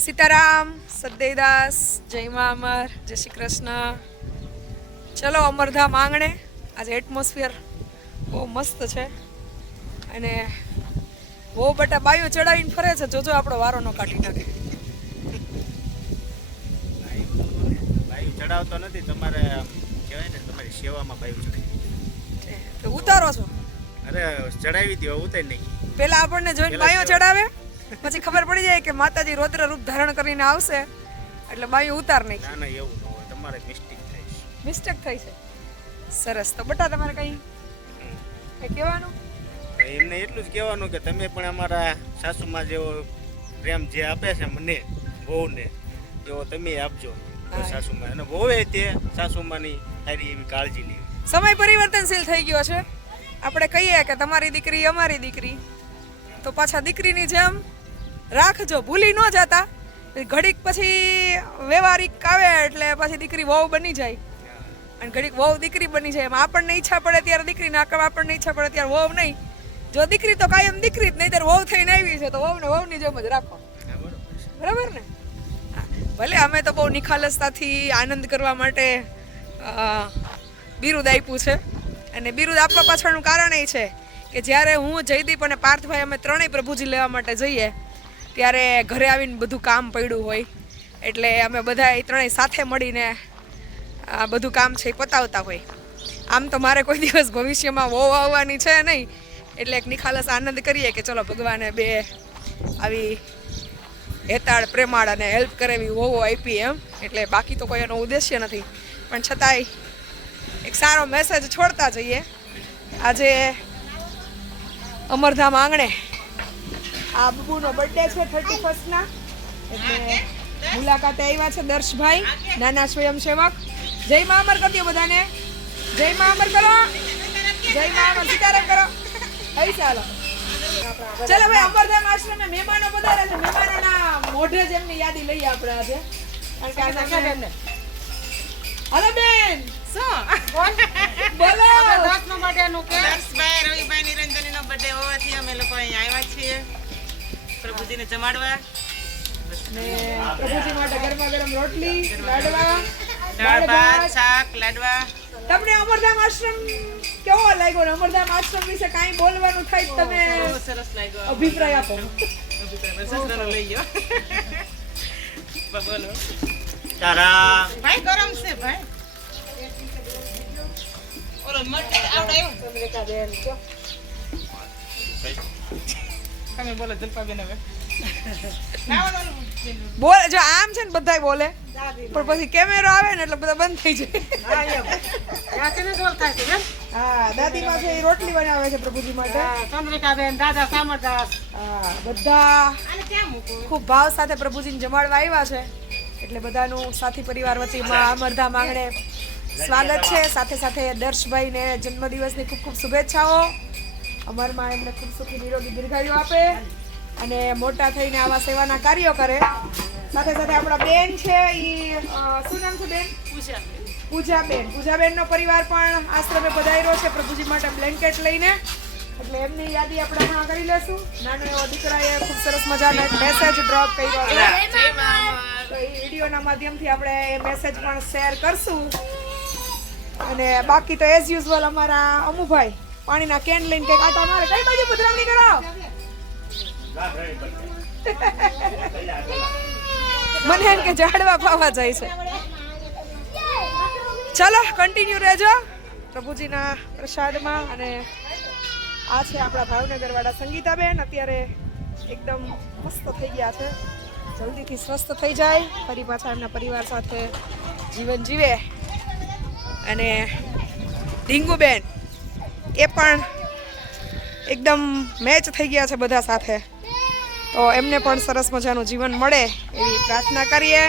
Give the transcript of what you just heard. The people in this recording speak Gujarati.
સીતારામ સદેદાસ જય મા અમર જય શ્રી કૃષ્ણ. ચલો અમરધામ આંગણે. આજે એટમોસ્ફિયર બહુ મસ્ત છે. અને બહુ બટા બાયો ચડાવીને ફરે છે. જોજો આપણો વારો ન કાઢી નાખે. ચડાવતો નથી. તમારે કહેવાય ને તમારી સેવામાં બાયું ચડાવી. તો ઉતારો છો. અરે ચડાવી દો ઉતારી નહીં પેલા આપણને જોઈને બાયો ચડાવે? પછી ખબર પડી જાય કે માતાજી રૌદ્ર રૂપ ધારણ કરીને આવશે. એટલે બાયો ઉતાર નહીં ના ના એવું ન હોય. તમારે મિસ્ટેક થઈ છે. મિસ્ટેક થઈ છે. સરસ. તો બટા તમારે કઈ? કઈ કહેવાનું? એમને એટલું જ કહેવાનું કે તમે પણ અમારા સાસુમાં જેવો પ્રેમ જે આપે છે મને બહુને એવો તમે આપજો. સાસુમાં. અને વહુએ તે સાસુમાની સારી એવી કાળજી લેવી સમય પરિવર્તનશીલ થઈ ગયો છે. આપણે કહીએ કે તમારી દીકરી અમારી દીકરી. તો પાછા દીકરીની જેમ રાખજો, ભૂલી ન જતા. ઘડીક પછી વ્યવહારિક આવે એટલે પછી દીકરી વહુ બની જાય. અને ઘડીક વહુ દીકરી બની જાય. એમાં આપણને ઈચ્છા પડે ત્યારે દીકરી ના આપણને ઈચ્છા પડે ત્યારે વહુ નહીં. જો દીકરી તો કાયમ દીકરી જ નહીં, ત્યારે વહુ થઈને આવી છે, તો વહુને વહુની જેમ જ રાખો. બરાબર ને. ભલે અમે તો બહુ નિખાલસતાથી આનંદ કરવા માટે બિરુદ આપ્યું છે. અને બિરુદ આપવા પાછળનું કારણ એ છે કે જ્યારે હું જયદીપ અને પાર્થભાઈ અમે ત્રણેય પ્રભુજી લેવા માટે જઈએ ત્યારે ઘરે આવીને બધું કામ પડ્યું હોય. એટલે અમે બધા એ ત્રણેય સાથે મળીને આ બધું કામ છે એ પતાવતા હોય. આમ તો મારે કોઈ દિવસ ભવિષ્યમાં વહુ આવવાની છે નહીં. એટલે એક નિખાલસ આનંદ કરીએ કે ચલો ભગવાને બે આવી હેતાળ, પ્રેમાળ અને હેલ્પ કરે એવી વહુ આપી એમ. એટલે બાકી તો કોઈ એનો ઉદ્દેશ્ય નથી. પણ છતાંય એક સારો મેસેજ છોડતા જઈએ. આજે અમરધામ આંગણે આ બબુનો બર્થડે છે થર્ટી ફર્સ્ટના એટલે મુલાકાતે આવ્યા છે દર્શભાઈ નાના સ્વયંસેવક. જય મા અમર કરતી બધાને. જય મા અમર કરો. જય મા અમર સીતારામ કરો. આવી ચાલો. ચલો ભાઈ અમરધામ આશ્રમે મહેમાનો પધાર્યા છે. મહેમાનોના મોઢે જ એમની યાદી લઈએ આપણે આજે. કારણ કે આજે હલો બેન બોલો. હર્ષભાઈ રવિભાઈ નિરંજનીનો બર્થડે હોવાથી અમે લોકો અહીંયા આવ્યા પ્રભુજીને જમાડવા. ને પ્રભુજી માટે ગરમા ગરમ રોટલી લાડવા દાળ ભાત શાક લાડવા. તમને અમરધામ આશ્રમ કેવો લાગ્યો ને? અમરધામ આશ્રમ વિશે કાંઈ બોલવાનું થાય તમે સરસ લાગ્યો અભિપ્રાય આપો. અભિપ્રાય. લઈ ગયો. બોલો. તારા ભાઈ ગરમ છે ભાઈ. ઓલો તમે બોલો જલપાબેન હવે. બોલે જો આમ છે ને બધાય બોલે. પણ પછી કેમેરો આવે ને એટલે બધા બંધ થઈ જાય? હા દાદી પાસે રોટલી બનાવે છે પ્રભુજી માટે. ચંદ્રિકાબેન દાદા સામરદાસ. બધા ખૂબ ભાવ સાથે પ્રભુજીને જમાડવા આવ્યા છે. એટલે બધાનું સાથી પરિવાર વતી અમરધા માંગણે સ્વાગત છે. સાથે સાથે દર્શભાઈને જન્મદિવસની ખૂબ ખૂબ શુભેચ્છાઓ. અમરમાં એમને ખૂબ સુખી નિરોગી દીર્ઘાયુ આપે. અને મોટા થઈને આવા સેવાના કાર્યો કરે. સાથે સાથે આપણા બેન છે એ શું નામ છે બેન? પૂજા પૂજાબેન. પૂજાબેનનો પરિવાર પણ આશ્રમે પધાર્યો છે પ્રભુજી માટે બ્લેન્કેટ લઈને. એટલે એમની યાદી આપણે હમણાં કરી લેશું. નાનો એવો દીકરાએ ખૂબ સરસ મજાનો એક મેસેજ ડ્રોપ કર્યો છે. એ વિડીયોના માધ્યમથી આપણે એ મેસેજ પણ શેર કરશું. અને બાકી તો એઝ યુઝ્યુઅલ અમારા અમુભાઈ પાણીના કેન લઈને કંઈક આટા મારે કઈ બાજુ પધરામણી કરાવો? મને એમ કે ઝાડવા પાવા જાય છે. ચલો કન્ટિન્યુ રહેજો. પ્રભુજીના પ્રસાદમાં અને આ છે આપણા ભાવનગર વાળા સંગીતાબેન. અત્યારે એકદમ મસ્ત થઈ ગયા છે. જલ્દીથી સ્વસ્થ થઈ જાય. ફરી પાછા એમના પરિવાર સાથે જીવન જીવે. અને ડીંગુબેન એ પણ એકદમ મેચ થઈ ગયા છે બધા સાથે. તો એમને પણ સરસ મજાનું જીવન મળે એવી પ્રાર્થના કરીએ.